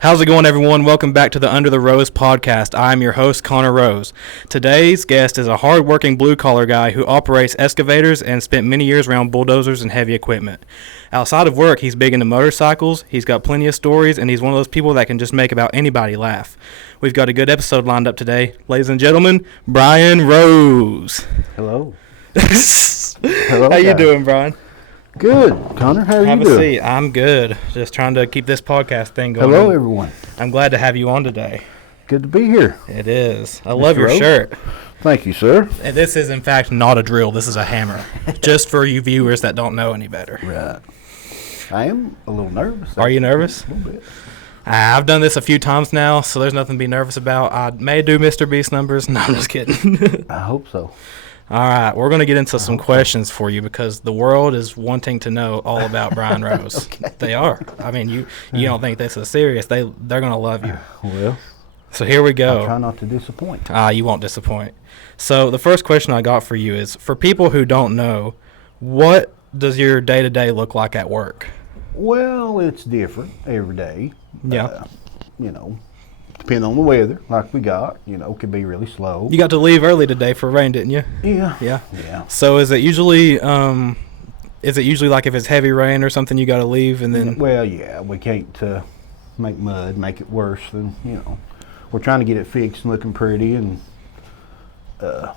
How's it going, everyone? Welcome back to the Under the Rose podcast. I'm your host, Connor Rose. Today's guest is a hard-working blue-collar guy who operates excavators and spent many years around bulldozers and heavy equipment. Outside of work, he's big into motorcycles, he's got plenty of stories, and he's one of those people that can just make about anybody laugh. We've got a good episode lined up today. Ladies and gentlemen, Bryan Rose. Hello. Hello. How you doing, Bryan? Good. Connor, how are you doing? Have a seat. I'm good. Just trying to keep this podcast thing going. Hello, everyone. I'm glad to have you on today. Good to be here. It is. I love your Rose. shirt. Thank you, sir. And this is, in fact, not a drill. This is a hammer. Just for you viewers that don't know any better. Right. I am a little nervous. Are you nervous? A little bit. I've done this a few times now, so there's nothing to be nervous about. I may do Mr. Beast numbers. No, I'm just kidding. I hope so. All right, we're going to get into some questions for you because the world is wanting to know all about Bryan Rose. Okay. They are. I mean, you don't think this is serious. They're going to love you. Well, So here we go. I'll try not to disappoint. You won't disappoint. So the first question I got for you is, for people who don't know, what does your day-to-day look like at work? Well, it's different every day. Yeah. Depending on the weather, like we got, could be really slow. You got to leave early today for rain, didn't you? Yeah. Yeah. So is it usually like if it's heavy rain or something you got to leave and then? Well, yeah, we can't make mud, make it worse than, We're trying to get it fixed and looking pretty, and about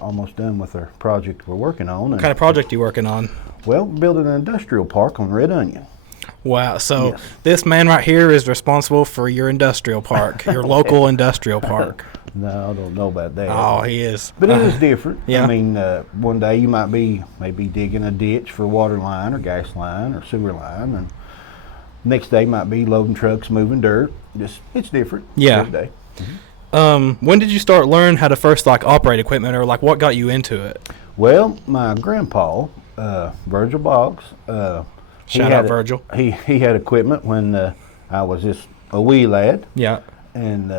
almost done with our project we're working on. What kind of project you working on? Well, we're building an industrial park on Red Onion. Wow. So Yes. This man right here is responsible for your industrial park, your local industrial park. No, I don't know about that. Oh, he is. But it is different. Yeah. I mean, one day you might be maybe digging a ditch for a water line or gas line or sewer line, and next day might be loading trucks, moving dirt. It's different. Yeah. Every day. When did you start learning how to first operate equipment, or what got you into it? Well, my grandpa, Virgil Boggs, Shout out Virgil. He had equipment when I was just a wee lad. Yeah. And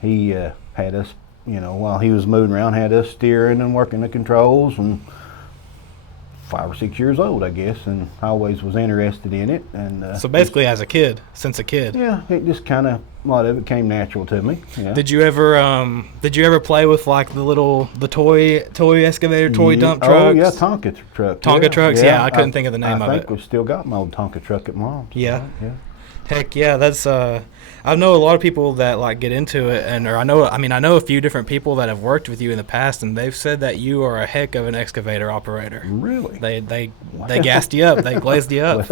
he had us, while he was moving around, had us steering and working the controls, and 5 or 6 years old, I guess, and I always was interested in it. And So basically, since a kid. yeah, it just kind of, a lot of it came natural to me. Yeah. Did you ever play with the toy excavator, toy dump trucks? Oh yeah, Tonka truck. Tonka trucks? Yeah, I couldn't think of the name of I it. think we've still got my old Tonka truck at mom's. Yeah. Yeah. Heck yeah, that's I know a lot of people that get into it, I know a few different people that have worked with you in the past, and they've said that you are a heck of an excavator operator. Really? They gassed you up, they glazed you up.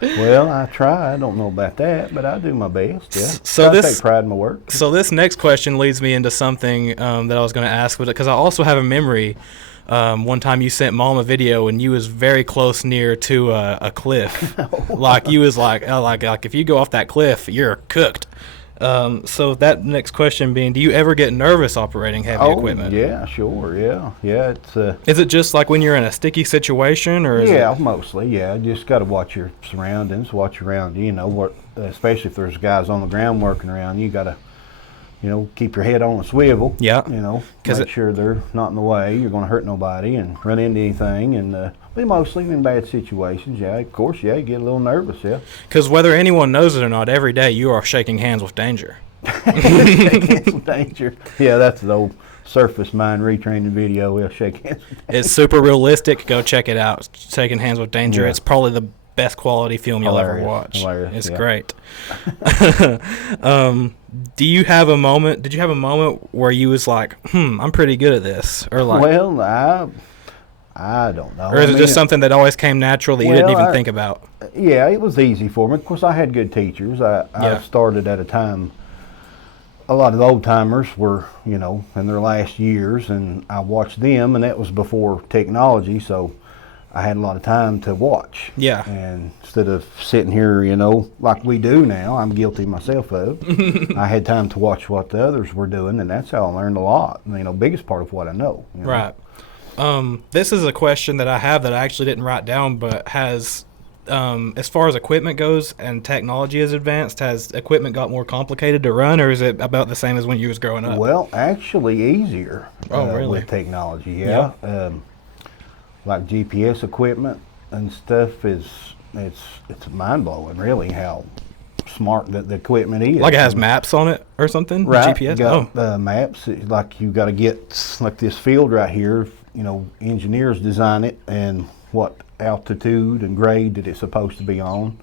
Well, I try. I don't know about that, but I do my best. Yeah. So I take pride in my work. So this next question leads me into something that I was going to ask, because I also have a memory. One time you sent Mom a video and you was very close near to a cliff. You was like if you go off that cliff, you're cooked. So that next question being, do you ever get nervous operating heavy equipment? Yeah, sure. Yeah. It's Is it just like when you're in a sticky situation, or is it? Mostly. Yeah, just got to watch your surroundings, watch around you. Especially if there's guys on the ground working around, you got to keep your head on a swivel. Yeah. Make sure they're not in the way. You're going to hurt nobody and run into anything. And but mostly in bad situations, yeah, of course, yeah, you get a little nervous, yeah. Because whether anyone knows it or not, every day you are shaking hands with danger. Shaking hands with danger. Yeah, that's the old surface mine retraining video. We'll shake hands with danger. It's super realistic. Go check it out. Shaking hands with danger. Yeah. It's probably the best quality film you'll ever watch. Hilarious, It's yeah. great. Did you have a moment where you was like, I'm pretty good at this? Or Well, I don't know. Or is it just something that always came natural that you didn't even think about? Yeah, it was easy for me. Of course, I had good teachers. I started at a time, a lot of the old timers were, in their last years, and I watched them, and that was before technology, so I had a lot of time to watch. Yeah. And instead of sitting here, like we do now, I'm guilty myself of, I had time to watch what the others were doing, and that's how I learned a lot. Biggest part of what I know. Right. This is a question that I have that I actually didn't write down, but has, as far as equipment goes and technology has advanced, has equipment got more complicated to run, or is it about the same as when you was growing up? Well, actually easier. Really? With technology, yeah. Like GPS equipment and stuff it's mind blowing, really, how smart that the equipment is. Like it has maps on it or something? Right. GPS? You got maps. Like you got to get like this field right here. You know, engineers design it and what altitude and grade that it's supposed to be on.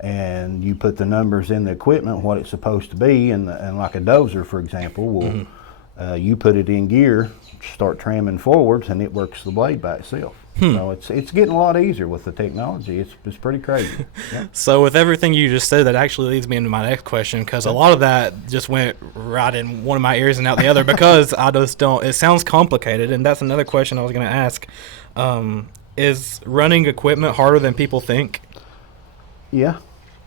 And you put the numbers in the equipment, what it's supposed to be, and like a dozer, for example, will you put it in gear, start tramming forwards, and it works the blade by itself. So it's getting a lot easier with the technology. It's pretty crazy. Yeah. So with everything you just said, that actually leads me into my next question, because a lot of that just went right in one of my ears and out the other, because I just don't. It sounds complicated, and that's another question I was going to ask. Is running equipment harder than people think? Yeah.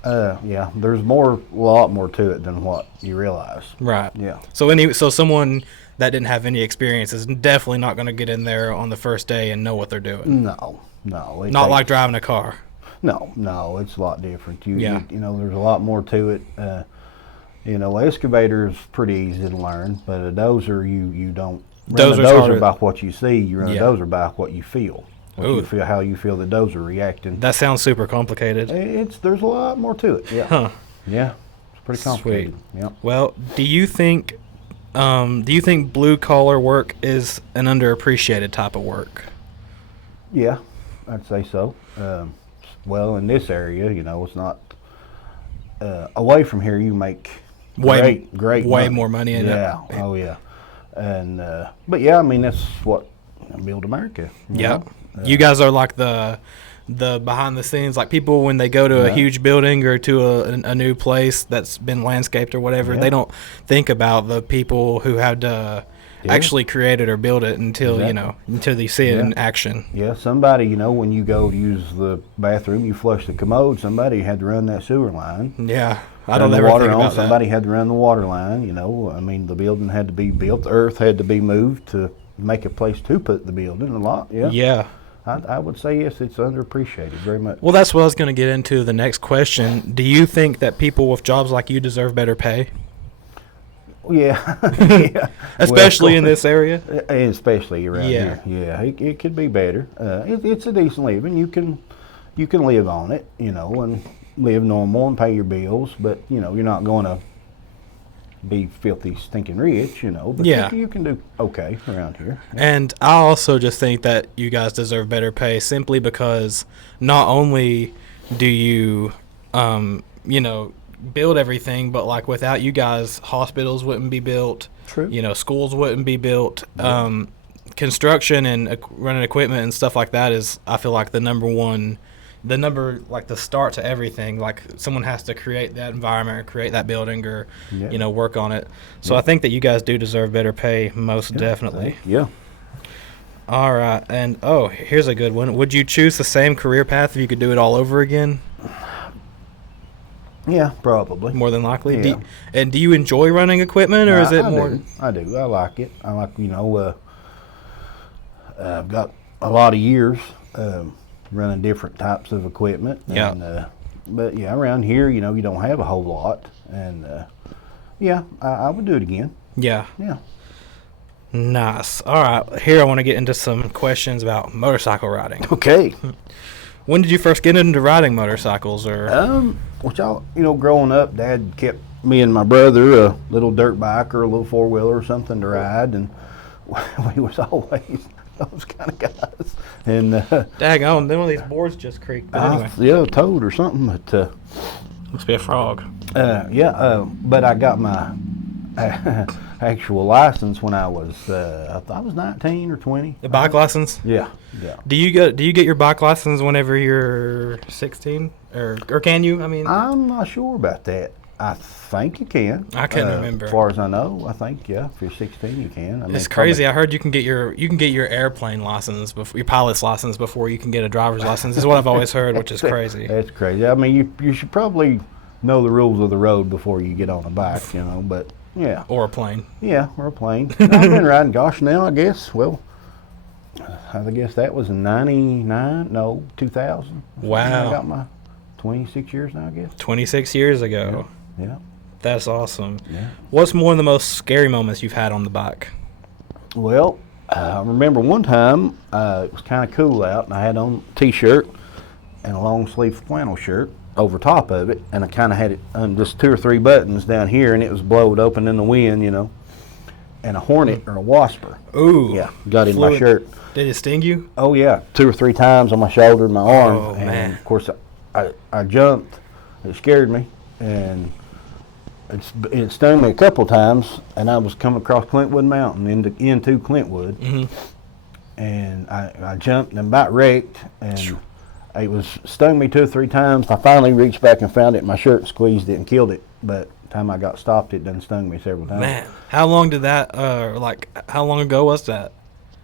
Yeah. There's a lot more to it than what you realize. Right. Yeah. So someone that didn't have any experience is definitely not going to get in there on the first day and know what they're doing. No. Not like driving a car. No, it's a lot different. You know, there's a lot more to it. You know, excavator is pretty easy to learn, but a dozer, you don't run a dozer by what you see. You run a dozer by what you feel. How you feel the dozer reacting. That sounds super complicated. There's a lot more to it. Yeah. Huh. Yeah. It's pretty complicated. Sweet. Yep. Well, do you think blue collar work is an underappreciated type of work? Yeah, I'd say so. Well, in this area, you know, it's not away from here. You make great way more money in it. Yeah. Oh yeah. And but yeah, I mean that's what build America. Yeah. You guys are like the behind the scenes, like people when they go to a huge building or to a new place that's been landscaped or whatever, they don't think about the people who had to actually create it or build it until until they see it in action. Yeah, somebody, you know, when you go use the bathroom, you flush the commode, somebody had to run that sewer line. Yeah. I don't ever think about that. Somebody had to run the water line, you know. I mean, the building had to be built, the earth had to be moved to make a place to put the building. A lot, Yeah. I would say yes, it's underappreciated very much. Well, that's what I was going to get into the next question. Do you think that people with jobs like you deserve better pay? Yeah. Yeah. Especially in this area? Especially around here. Yeah, it could be better. It's a decent living. You can live on it, you know, and live normal and pay your bills, but, you know, you're not going to be filthy, stinking rich, you know, but you can do okay around here. Yeah. And I also just think that you guys deserve better pay simply because not only do you, you know, build everything, but like without you guys, hospitals wouldn't be built. True. You know, schools wouldn't be built. Construction and running equipment and stuff like that is, I feel like, the start to everything. Like someone has to create that environment or create that building or you know, work on it. So I think that you guys do deserve better pay, most definitely. Yeah. All right. And here's a good one. Would you choose the same career path if you could do it all over again? Yeah, probably. More than likely. Yeah. Do you enjoy running equipment, or is it more? I do. I like it. I like, you know, I've got a lot of years running different types of equipment. Yeah. And, but yeah, around here, you know, you don't have a whole lot, and yeah, I would do it again. Yeah. Yeah. Nice. All right. Here I want to get into some questions about motorcycle riding. Okay. When did you first get into riding motorcycles, or? Well, you know, growing up, Dad kept me and my brother a little dirt bike or a little four-wheeler or something to ride, and we was always those kind of guys. And daggone, then one of these boards just creaked. But anyway. Yeah, a toad or something. But must be a frog. But I got my actual license when I was I was 19 or 20. The bike license? Yeah. Do you get your bike license whenever you're 16, or can you? I mean, I'm not sure about that. I think you can. I can't remember. As far as I know, I think if you're 16, you can. I mean, it's crazy. I heard you can get your airplane license, your pilot's license, before you can get a driver's license. Is what I've always heard, which is crazy. That's crazy. I mean, you should probably know the rules of the road before you get on a bike, you know. But yeah. Or a plane. Yeah, or a plane. I've been riding. Gosh, now I guess. Well, I guess that was in 99. No, 2000. Wow. I got my 26 years now, I guess. 26 years ago. Yeah. That's awesome. Yeah. What's one of the most scary moments you've had on the bike? Well, I remember one time it was kind of cool out, and I had on a T-shirt and a long sleeve flannel shirt, over top of it, and I kind of had it just 2 or 3 buttons down here, and it was blowed open in the wind, and a hornet or a wasper. Ooh. Yeah, got in my shirt. Did it sting you? Oh yeah, 2 or 3 times on my shoulder and my arm. Oh, and man. of course I jumped. It scared me, and it stung me a couple times, and I was coming across Clintwood Mountain into Clintwood, and I jumped and about wrecked, and it was stung me 2 or 3 times. I finally reached back and found it in my shirt, squeezed it, and killed it. But the time I got stopped, it done stung me several times. Man, how long did that? How long ago was that?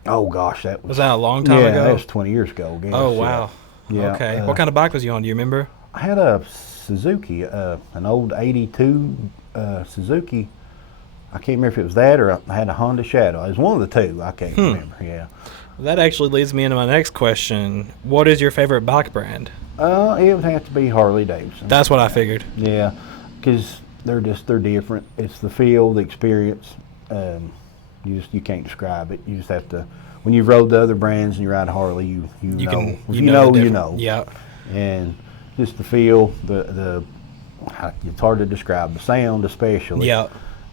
Oh gosh, Was that a long time ago? Yeah, that was 20 years ago. I guess. Oh wow. Yeah. Okay. What kind of bike was you on? Do you remember? I had a Suzuki, an old '82 Suzuki. I can't remember if it was that or I had a Honda Shadow. It was one of the two. I can't remember. Yeah. That actually leads me into my next question. What is your favorite bike brand? It would have to be Harley Davidson. That's what I figured. Yeah, because they're different. It's the feel, the experience. You can't describe it. You just have to. When you've rode the other brands and you ride Harley, you know. You know. Yeah. And just the feel, it's hard to describe. The sound, especially. Yeah.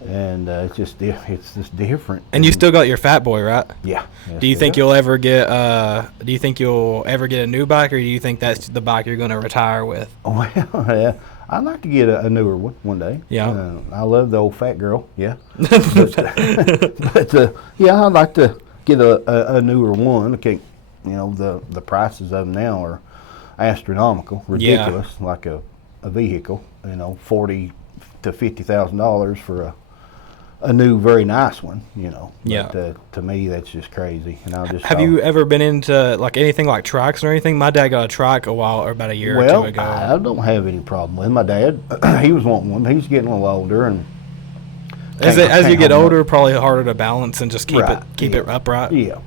And it's just different. And you still got your Fat Boy, right? Yeah. Yes, Do you think you'll ever get? Do you think you'll ever get a new bike, or do you think that's the bike you're going to retire with? Well, yeah. I'd like to get a newer one day. Yeah. I love the old fat girl. Yeah. but yeah, I'd like to get a newer one. Okay, the prices of them now are astronomical, ridiculous, like a vehicle. $40,000 to $50,000 for a new, very nice one. Yeah. But, to me, that's just crazy. And I just have you ever been into like anything like trikes or anything? My dad got a trike about a year or two ago. I don't have any problem with my dad. He was wanting one. He's getting a little older, and as you get older, probably harder to balance and just keep it upright. Yeah.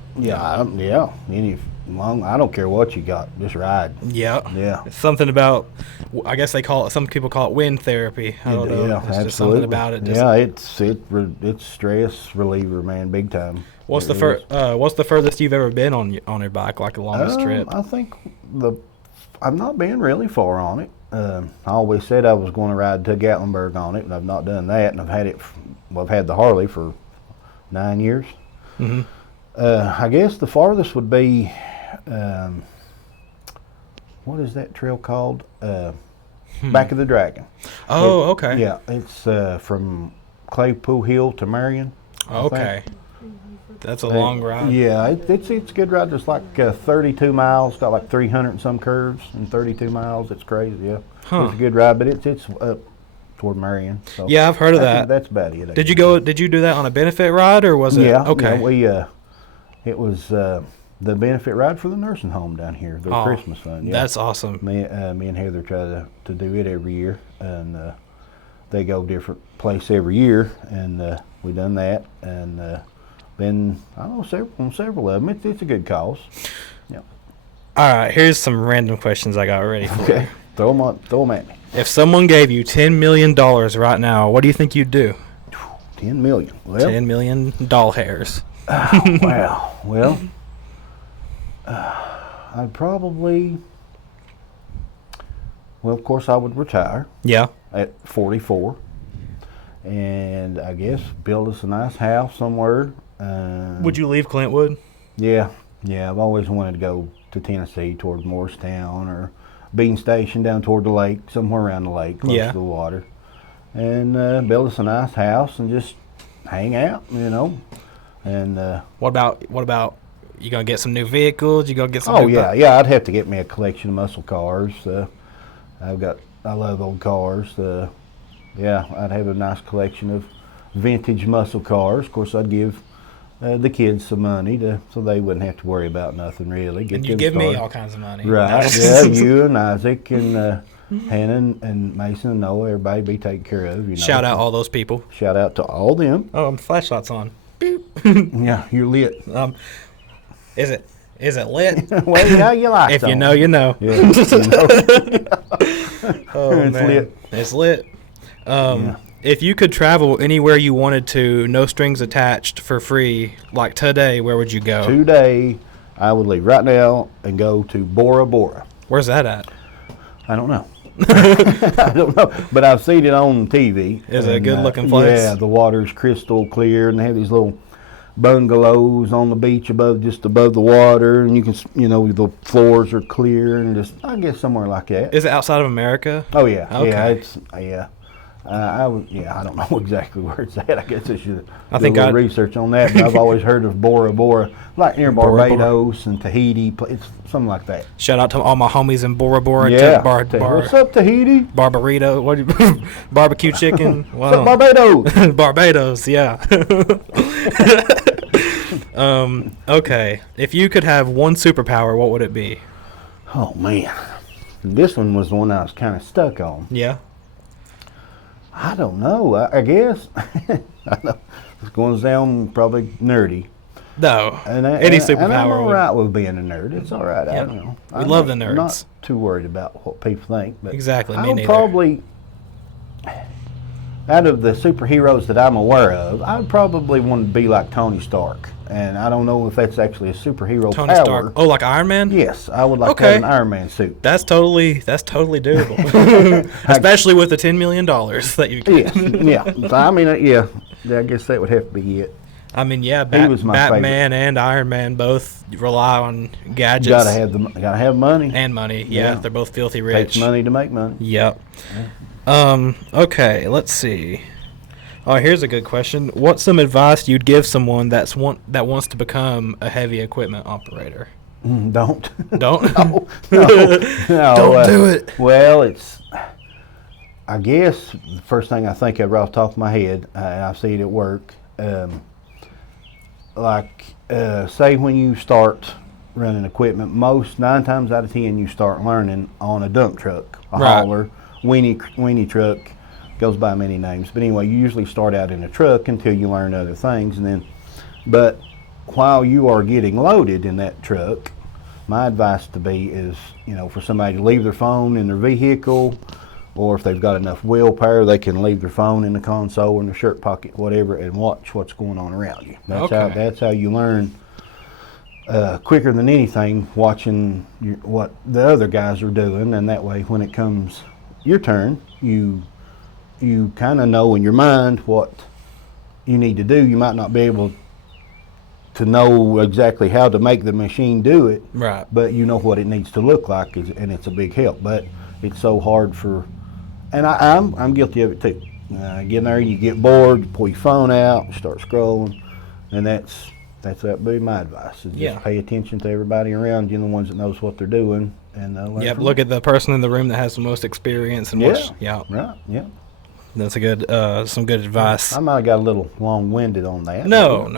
I don't care what you got, just ride. Yeah. It's something about, I guess some people call it wind therapy. I don't know. Yeah, it's absolutely. just something about it. It's stress reliever, man, big time. What's the furthest you've ever been on your bike, like the longest trip? I think I've not been really far on it. I always said I was going to ride to Gatlinburg on it, and I've not done that. And I've had the Harley for 9 years. Mm-hmm. I guess the farthest would be, what is that trail called? Back of the Dragon. Oh, okay. Yeah, it's from Claypool Hill to Marion. Okay. That's a long ride. Yeah, it's a good ride. It's like 32 miles, got like 300 and some curves in 32 miles. It's crazy, yeah. Huh. It's a good ride, but it's up toward Marion. So yeah, I've heard of that. That's about it. Did you do that on a benefit ride, or was it? Yeah. Okay. Yeah, it was the benefit ride for the nursing home down here, their Christmas fund. Yeah. That's awesome. Me and Heather try to do it every year, and they go different place every year, and we done that, and been several of them. It's a good cause. Yeah. All right, here's some random questions I got ready for you. Throw them at me. If someone gave you $10 million right now, what do you think you'd do? 10 million. Well, 10 million doll hairs. Wow. Well, I'd probably. Well, of course, I would retire. Yeah. At 44, and I guess build us a nice house somewhere. Would you leave Clintwood? Yeah. I've always wanted to go to Tennessee toward Morristown or Bean Station down toward the lake, somewhere around the lake, close to the water, and build us a nice house and just hang out, And what about you gonna get some new vehicles? You gonna get some? Yeah. I'd have to get me a collection of muscle cars. I love old cars. I'd have a nice collection of vintage muscle cars. Of course, I'd give the kids some money so they wouldn't have to worry about nothing really. And you give me all kinds of money, right? Yeah, you and Isaac and Hannah and Mason and Noah, everybody be taken care of. Shout out all those people. Shout out to all them. Oh, flashlight's on. Yeah, you're lit. Is it lit? Well, yeah, you like If you know, you know. Yeah, Oh, it's man. lit. It's lit. If you could travel anywhere you wanted to, no strings attached, for free, like today, where would you go? Today, I would leave right now and go to Bora Bora. Where's that at? I don't know. I don't know, but I've seen it on TV. Is it a good looking place? Yeah, the water's crystal clear, and they have these little bungalows on the beach just above the water, and you can, the floors are clear, and just, I guess, somewhere like that. Is it outside of America? Oh yeah, okay. Yeah, it's I don't know exactly where it's at. I guess I should do a little research on that. But I've always heard of Bora Bora, like near Barbados and Tahiti. It's something like that. Shout out to all my homies in Bora Bora. Yeah. What's up, Tahiti? Barbarito. Barbecue chicken. Wow. What's up, Barbados? Barbados. Yeah. Okay. If you could have one superpower, what would it be? Oh man, this one was the one I was kind of stuck on. Yeah. I don't know. I guess I know it's going to sound probably nerdy. No. Any superpower. And I'm all right with being a nerd. It's all right. Yeah. I don't know. We love the nerds. I'm not too worried about what people think. But exactly. I would probably, out of the superheroes that I'm aware of, I would probably want to be like Tony Stark. And I don't know if that's actually a superhero Tony power. Stark. Oh, like Iron Man? Yes, I would like to have an Iron Man suit. That's totally doable. Especially with the $10 million that you get. Yes, yeah. So, I mean, yeah, I guess that would have to be it. I mean, yeah, he was my Batman favorite. And Iron Man both rely on gadgets. Gotta have money. And money, yeah. They're both filthy rich. Takes money to make money. Yep. Yeah. Okay, let's see. Oh, here's a good question. What's some advice you'd give someone that wants to become a heavy equipment operator? Don't. Don't? No. Don't do it. Well, I guess the first thing I think of right off the top of my head, and I see it at work, say when you start running equipment, 9 times out of 10 you start learning on a dump truck, a hauler, weenie truck. Goes by many names, but anyway, you usually start out in a truck until you learn other things, but while you are getting loaded in that truck, my advice is, for somebody to leave their phone in their vehicle, or if they've got enough willpower, they can leave their phone in the console or in their shirt pocket, whatever, and watch what's going on around you. That's how you learn quicker than anything, watching what the other guys are doing, and that way when it comes your turn, you kind of know in your mind what you need to do. You might not be able to know exactly how to make the machine do it, right? But you know what it needs to look like, and it's a big help. But it's so hard and I'm guilty of it too. Get in there, you get bored, you pull your phone out, start scrolling, and that would be my advice. Is just pay attention to everybody around you, the ones that knows what they're doing, and look at the person in the room that has the most experience and right, yeah. That's some good advice. I might have got a little long-winded on that. No.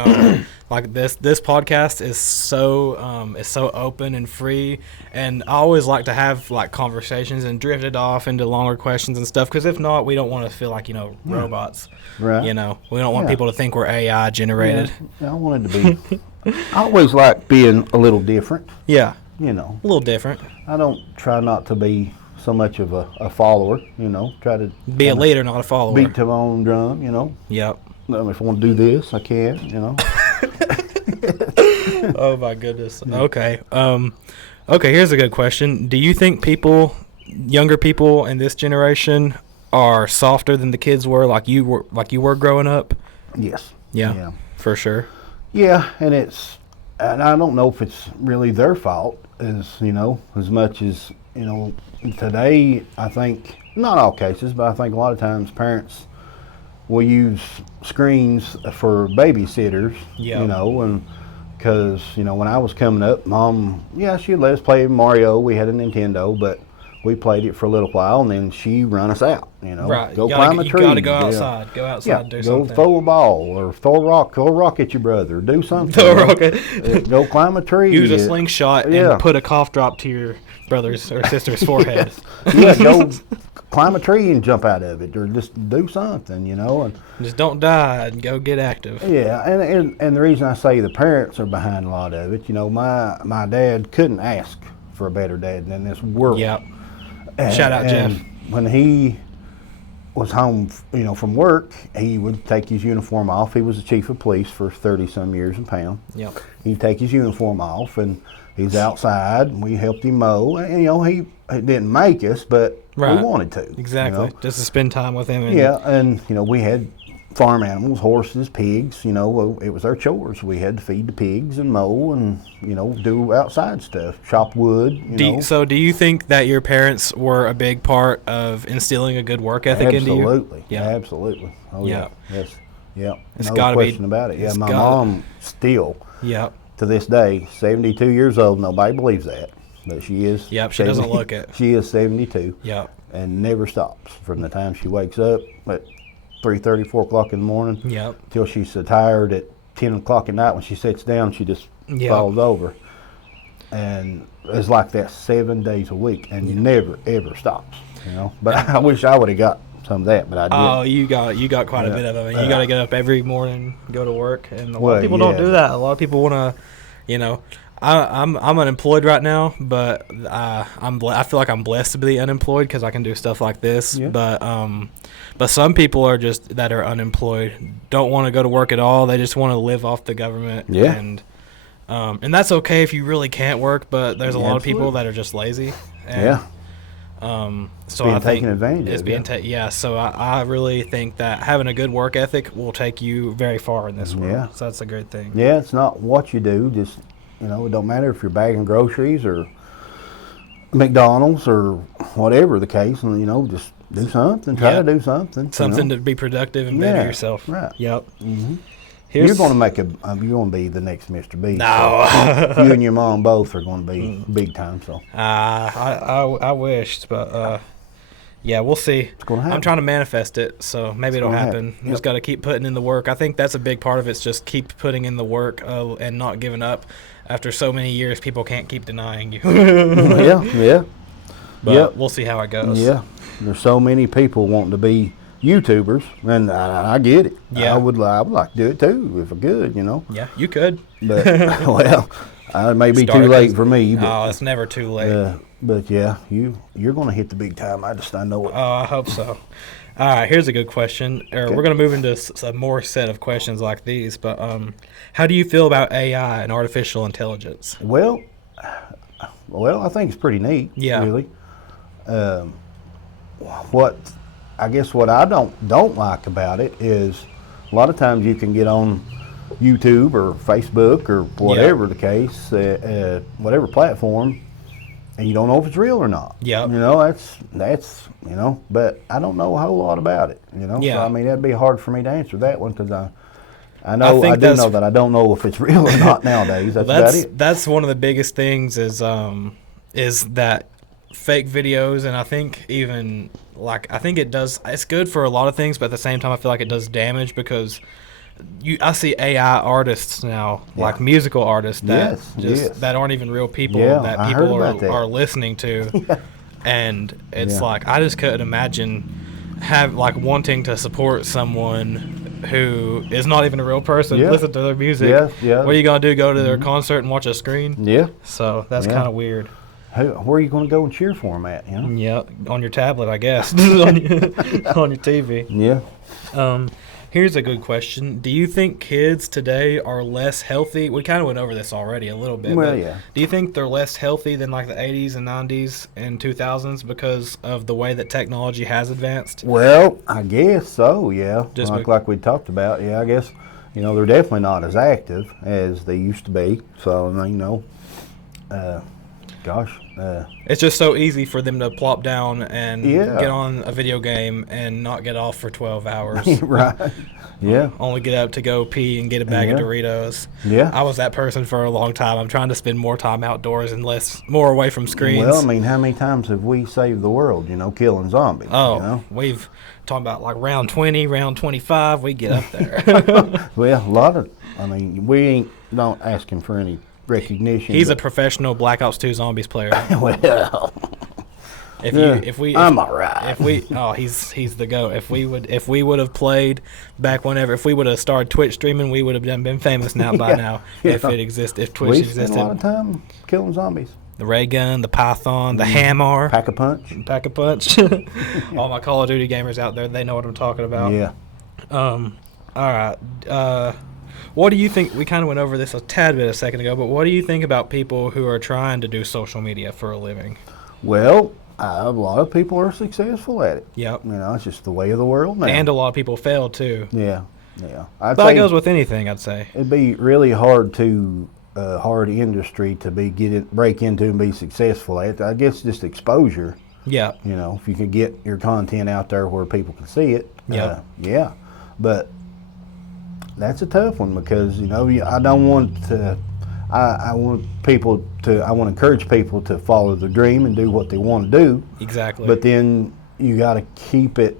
Like this podcast is so open and free, and I always like to have like conversations and drift it off into longer questions and stuff. Because if not, we don't want to feel like robots. Right. We don't want people to think we're AI generated. Yeah, I wanted to be. I always like being a little different. Yeah. A little different. I don't try not to be so much of a follower, try to be a leader, not a follower. Beat to my own drum, Yep. If I want to do this, I can, Oh my goodness. Okay. Okay, here's a good question. Do you think younger people in this generation are softer than the kids were like you were growing up? Yes. Yeah. For sure. Yeah, and I don't know if it's really their fault as much as today, I think, not all cases, but I think a lot of times parents will use screens for babysitters, and because, when I was coming up, Mom, she'd let us play Mario. We had a Nintendo, but we played it for a little while, and then she run us out, Right. Go climb a tree. You got to go outside. Go outside and do something. Go throw a ball or throw a rock at your brother. Do something. Throw a rock Go climb a tree. Use a slingshot and put a cough drop to your brother's or sister's forehead. Go climb a tree and jump out of it, or just do something, and just don't die and go get active. Yeah, and the reason I say the parents are behind a lot of it, my dad couldn't ask for a better dad than this world. Yep. Shout out Jeff. When he was home, from work, he would take his uniform off. He was the chief of police for 30-some years in Pound. Yep. He'd take his uniform off, and he's outside, and we helped him mow. And, he didn't make us, but Right. We wanted to. Exactly. You know? Just to spend time with him. And, Yeah, and we had farm animals, horses, pigs. It was our chores. We had to feed the pigs and mow and do outside stuff, chop wood. So do you think that your parents were a big part of instilling a good work ethic into you? Absolutely. Yeah. Absolutely. Oh yeah. Yes. Yeah. It's No question about it. Yeah. My mom still. Yep. To this day, 72 years old. Nobody believes that, but she is. Yep. She doesn't look it. She is 72. Yep. And never stops from the time she wakes up at 3:30, 4 o'clock in the morning. Yep. Till she's so tired at 10 o'clock at night. When she sits down, she just falls over. And it's like that 7 days a week, and never ever stops. But I wish I would have got some of that, but I didn't. Oh, you got quite a bit of it. You got to get up every morning, go to work, and a lot of people don't do that. A lot of people want to, I'm unemployed right now, but I feel like I'm blessed to be unemployed because I can do stuff like this. Yeah. But some people are just that are unemployed don't want to go to work at all. They just want to live off the government. Yeah. And that's okay if you really can't work, but there's a lot of people that are just lazy. And, so I think taken advantage it's being so I really think that having a good work ethic will take you very far in this world. Yeah. So that's a great thing. Yeah, it's not what you do, just it don't matter if you're bagging groceries or McDonald's or whatever the case, and just do something, try to do something. Something to be productive and better yourself. Right. Yep. Mm-hmm. You're going to you're going to be the next Mr. B. No. So you and your mom both are going to be big time. So. I wished, but we'll see. It's going to happen. I'm trying to manifest it, so maybe it'll happen. Yep. Just got to keep putting in the work. I think that's a big part of it. It's just keep putting in the work and not giving up. After so many years, people can't keep denying you. Yeah. But we'll see how it goes. Yeah. There's so many people wanting to be YouTubers, and I get it. Yeah. I would like to do it too if I could, Yeah, you could. But it may be too late for me. But, it's never too late. But yeah, you're going to hit the big time. I know it. Oh, I hope so. All right, here's a good question. We're going to move into some more set of questions like these. But how do you feel about AI and artificial intelligence? Well, I think it's pretty neat. Yeah. Really. What I don't like about it is a lot of times you can get on YouTube or Facebook or whatever the case, whatever platform, and you don't know if it's real or not. Yeah. That's but I don't know a whole lot about it. Yeah. So, I mean, that'd be hard for me to answer that one because I know that I don't know if it's real or not nowadays. That's about it. That's one of the biggest things is that fake videos, and I think even it's good for a lot of things, but at the same time I feel like it does damage because I see AI artists now, like musical artists that that aren't even real people that people are listening to. And it's like I just couldn't imagine wanting to support someone who is not even a real person, listen to their music. What are you going to do, go to their concert and watch a screen? Yeah. So that's kind of weird. Where are you going to go and cheer for them at? Yeah, on your tablet, I guess, on your TV. Yeah. Here's a good question. Do you think kids today are less healthy? We kind of went over this already a little bit. Well, yeah. Do you think they're less healthy than like the 80s and 90s and 2000s because of the way that technology has advanced? Well, I guess so, yeah. Just like we talked about, I guess, they're definitely not as active as they used to be. So, it's just so easy for them to plop down and get on a video game and not get off for 12 hours. Right. Yeah. Only get up to go pee and get a bag of Doritos. Yeah. I was that person for a long time. I'm trying to spend more time outdoors and more away from screens. Well, I mean, how many times have we saved the world, killing zombies? Oh, we've talking about like round 20, round 25, we get up there. Well, we ain't not asking for any recognition. He's a professional Black Ops 2 Zombies player. Well, I'm all right. He's the GOAT. If we would have played back whenever, if we would have started Twitch streaming, we would have been famous now by now. If it existed, if Twitch existed. We spent a lot of time killing zombies. The ray gun, the python, the hammer, pack a punch. All my Call of Duty gamers out there, they know what I'm talking about. Yeah. All right. What do you think? We kind of went over this a tad bit a second ago, but what do you think about people who are trying to do social media for a living? Well, A lot of people are successful at it. Yep. You know, it's just the way of the world now. And a lot of people fail too. Yeah. But that goes with anything, I'd say. It'd be really hard hard industry to break into and be successful at. I guess just exposure. Yeah. You know, if you can get your content out there where people can see it. Yeah. But that's a tough one because, you know, I don't want to. I want to encourage people to follow their dream and do what they want to do. Exactly. But then you got to keep it.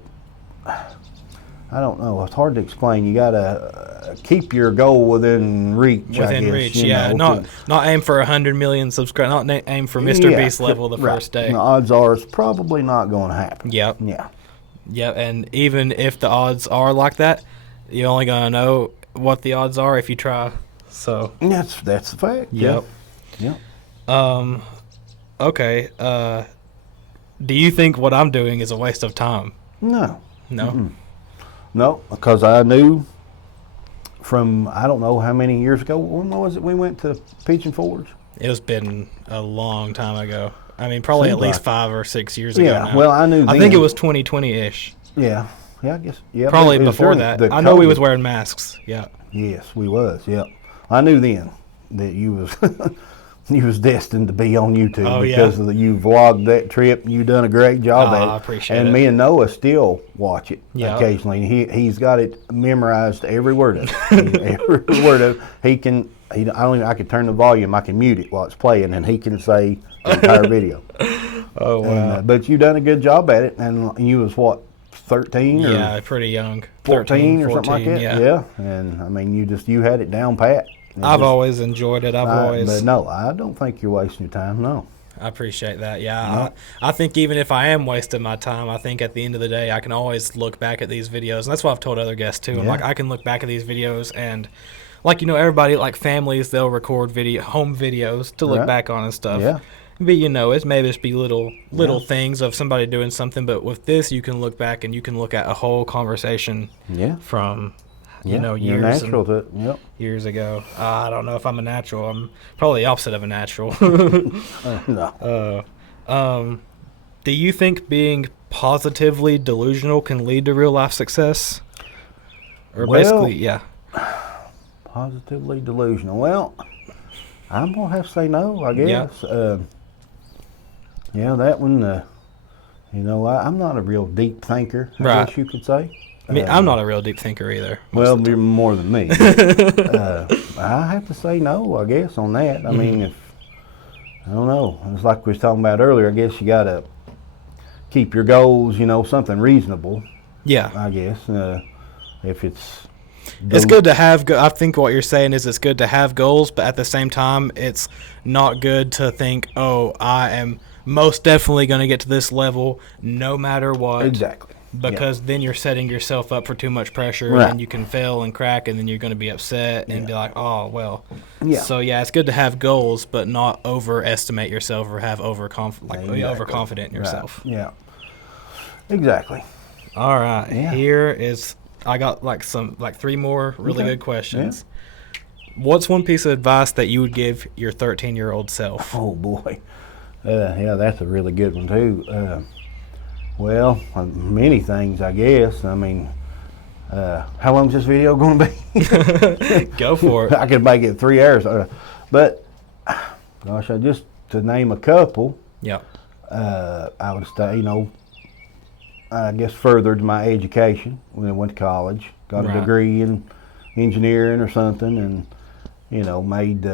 I don't know. It's hard to explain. You got to keep your goal within reach. Within reach, yeah. Not aim for 100 million subscribers. Not aim for Mr. Beast level the first day. And the odds are it's probably not going to happen. Yep. Yeah. Yep. And even if the odds are like that, you're only going to know what the odds are if you try. So that's the fact. Yep. Yep. Okay. Do you think what I'm doing is a waste of time? No. No. Mm-mm. No, because I knew from I don't know how many years ago. When was it we went to Pigeon Forge? It's been a long time ago. I mean, probably at least 5 or 6 years ago. Yeah. Now. Well, I knew. I think it was 2020-ish. Yeah. Yeah. I guess. Yeah. Probably before that. I know we was wearing masks. Yeah. Yes, we was. Yeah. I knew then that you was you was destined to be on YouTube because of you vlogged that trip. You done a great job at it. I appreciate it. And me and Noah still watch it occasionally. He's got it memorized, every word of it. Every word of it. I can turn the volume. I can mute it while it's playing, and he can say the entire video. Oh wow! And, but you done a good job at it, and you was what? 13 or yeah, pretty young. 14 or 14, something like that. Yeah. And I mean, you had it down pat. I've always enjoyed it. But no, I don't think you're wasting your time. No. I appreciate that. Yeah, No. I think even if I am wasting my time, I think at the end of the day, I can always look back at these videos, and that's what I've told other guests too. I'm like, I can look back at these videos and, like, you know, everybody, like families, they'll record home videos to look back on and stuff. Yeah. But you know, it's maybe just be little things of somebody doing something. But with this, you can look back and you can look at a whole conversation. From. You know, years years ago. I don't know if I'm a natural. I'm probably the opposite of a natural. No. Do you think being positively delusional can lead to real life success? Or basically, Positively delusional. Well, I'm going to have to say no, I guess. That one, you know, I'm not a real deep thinker, I guess you could say. I mean, I'm not a real deep thinker either. Well, you're more than me. I have to say no, I guess, on that. I mean, I don't know. It's like we was talking about earlier. I guess you got to keep your goals, you know, something reasonable. Yeah. I guess. If it's... It's good to have... I think what you're saying is it's good to have goals, but at the same time, it's not good to think, oh, I am most definitely going to get to this level no matter what. Exactly. Because then you're setting yourself up for too much pressure, and then you can fail and crack, and then you're going to be upset and be like, oh, well. Yeah. So, it's good to have goals, but not overestimate yourself or have be overconfident in yourself. Right. Yeah. Exactly. All right. Yeah. Here is, I got three more really good questions. Yeah. What's one piece of advice that you would give your 13-year-old self? Oh, boy. That's a really good one, too. Well, many things, I guess. I mean, how long is this video going to be? Go for it. I could make it 3 hours. But, gosh, just to name a couple, I would say, you know, I guess furthered my education when I went to college. Got a degree in engineering or something, and, you know, made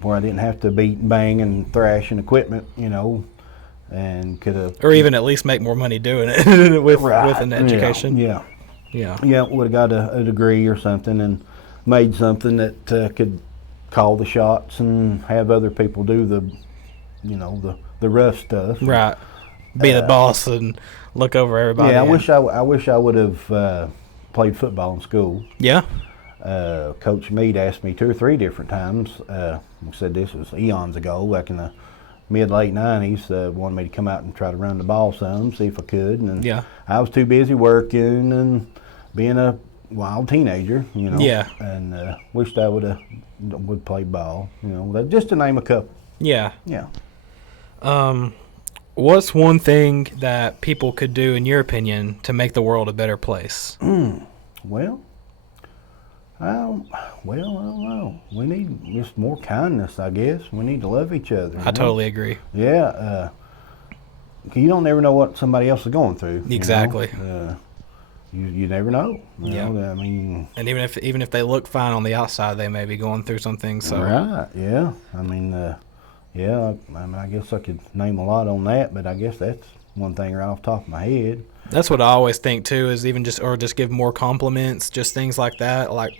where I didn't have to beat and bang and thrash and equipment, you know. And could have, or even at least make more money doing it with an education. Yeah. Would have got a degree or something and made something that could call the shots and have other people do the rough stuff. Right. Be the boss and look over everybody. Yeah, I wish I would have played football in school. Yeah. Coach Meade asked me 2 or 3 different times. Said this was eons ago, back in the mid-late 90s, wanted me to come out and try to run the ball some, see if I could. And I was too busy working and being a wild teenager, you know. Yeah. And wished I would play ball, you know. Just to name a couple. Yeah. Yeah. What's one thing that people could do, in your opinion, to make the world a better place? Well, I don't know. We need just more kindness, I guess. We need to love each other. I totally agree. Yeah. You don't never know what somebody else is going through. Exactly. You never know. You know? I mean, and even if they look fine on the outside, they may be going through something. So right. Yeah. I mean, I guess I could name a lot on that, but I guess that's one thing right off the top of my head. That's what I always think too, is even just give more compliments, just things like that. Like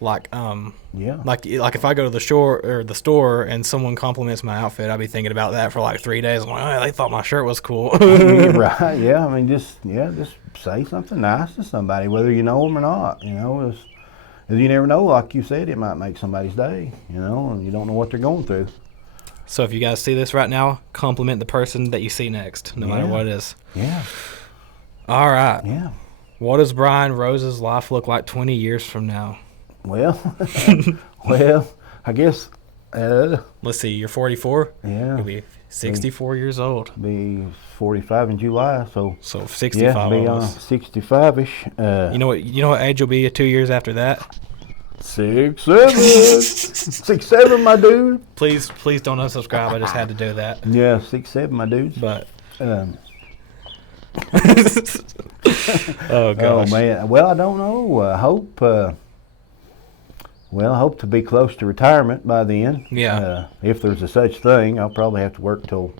like if I go to the store and someone compliments my outfit, I'd be thinking about that for like 3 days. I'm like, oh, they thought my shirt was cool. Right. Yeah. I mean, just say something nice to somebody, whether you know them or not. You know, you never know. Like you said, it might make somebody's day. You know, and you don't know what they're going through. So if you guys see this right now, compliment the person that you see next, no matter what it is. Yeah. All right. Yeah. What does Bryan Rose's life look like 20 years from now? Well, I guess. Let's see. You're 44. Yeah. You'll be 64 years old. Be 45 in July. So 65. Yeah, be 65ish. You know what age you'll be 2 years after that? 6'7", 6'7", my dude. Please don't unsubscribe. I just had to do that. Yeah, 6'7", my dudes. But oh gosh. Oh man. Well, I don't know. I hope to be close to retirement by then. Yeah. If there's a such thing, I'll probably have to work till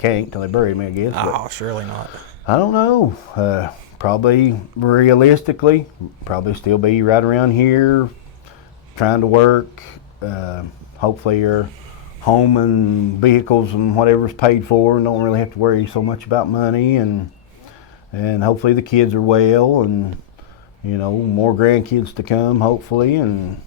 they bury me, I guess. Oh, surely not. I don't know. Probably realistically, still be right around here, trying to work. Hopefully your home and vehicles and whatever's paid for, and don't really have to worry so much about money, and hopefully the kids are well, and more grandkids to come, hopefully, and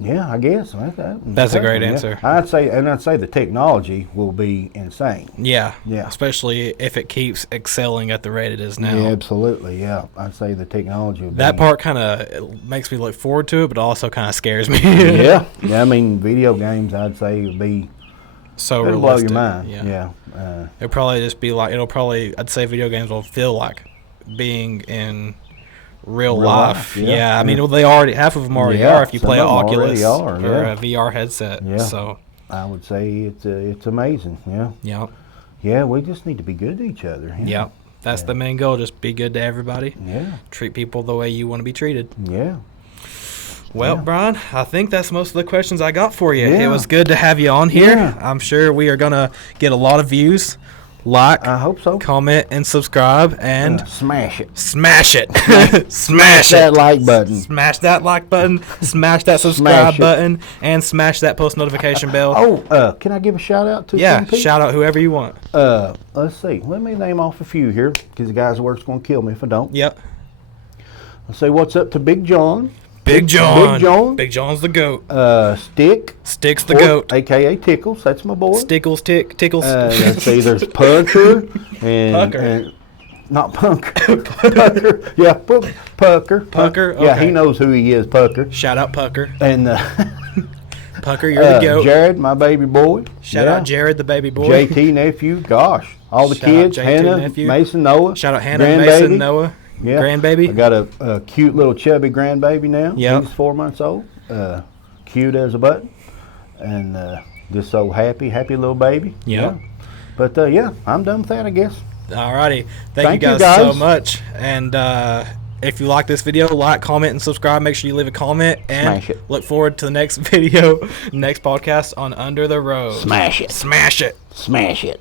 yeah, I guess that's a great answer. I'd say the technology will be insane. Yeah, especially if it keeps excelling at the rate it is now. Yeah, absolutely. Yeah, I'd say the technology will that part kind of makes me look forward to it, but also kind of scares me. Yeah. I mean, video games, I'd say, would be so it'll realistic. blow your mind. Yeah. It'll probably just be like I'd say video games will feel like being in real life. Yeah. I mean, they already, half of them already are if you play an Oculus or a VR headset. Yeah. So I would say it's amazing. Yeah, we just need to be good to each other. Yeah. That's the main goal. Just be good to everybody. Yeah. Treat people the way you want to be treated. Yeah. Well, Bryan, I think that's most of the questions I got for you. Yeah. It was good to have you on here. Yeah. I'm sure we are going to get a lot of views. Like, I hope so. Comment and subscribe and smash it. Smash it. Smash that like button. Smash that like button. Smash that subscribe button, and smash that post notification bell. Oh, can I give a shout out to some people? Shout out whoever you want. Let's see. Let me name off a few here because the guy's work's going to kill me if I don't. Yep. Let's say what's up to Big John. Big John's the goat. Stick's the goat, aka Tickles. That's my boy. Tickles. Let's see. There's Punker and not Punker. Pucker. Yeah, Pucker. Pucker. Okay. Yeah, he knows who he is. Pucker. Shout out Pucker. And Pucker, you're the goat. Jared, my baby boy. Shout out Jared, the baby boy. JT nephew. Gosh, all the kids. Hannah, nephew. Mason, Noah. Shout out Hannah, Mason, Noah. Yeah. Grandbaby. I got a cute little chubby grandbaby now. Yeah. He's 4 months old. Cute as a button. And just so happy little baby. Yeah. But I'm done with that, I guess. Alrighty. Thank you guys so much. And if you like this video, like, comment, and subscribe. Make sure you leave a comment. And smash it. Look forward to the next video, next podcast on Under the Rose. Smash it. Smash it. Smash it.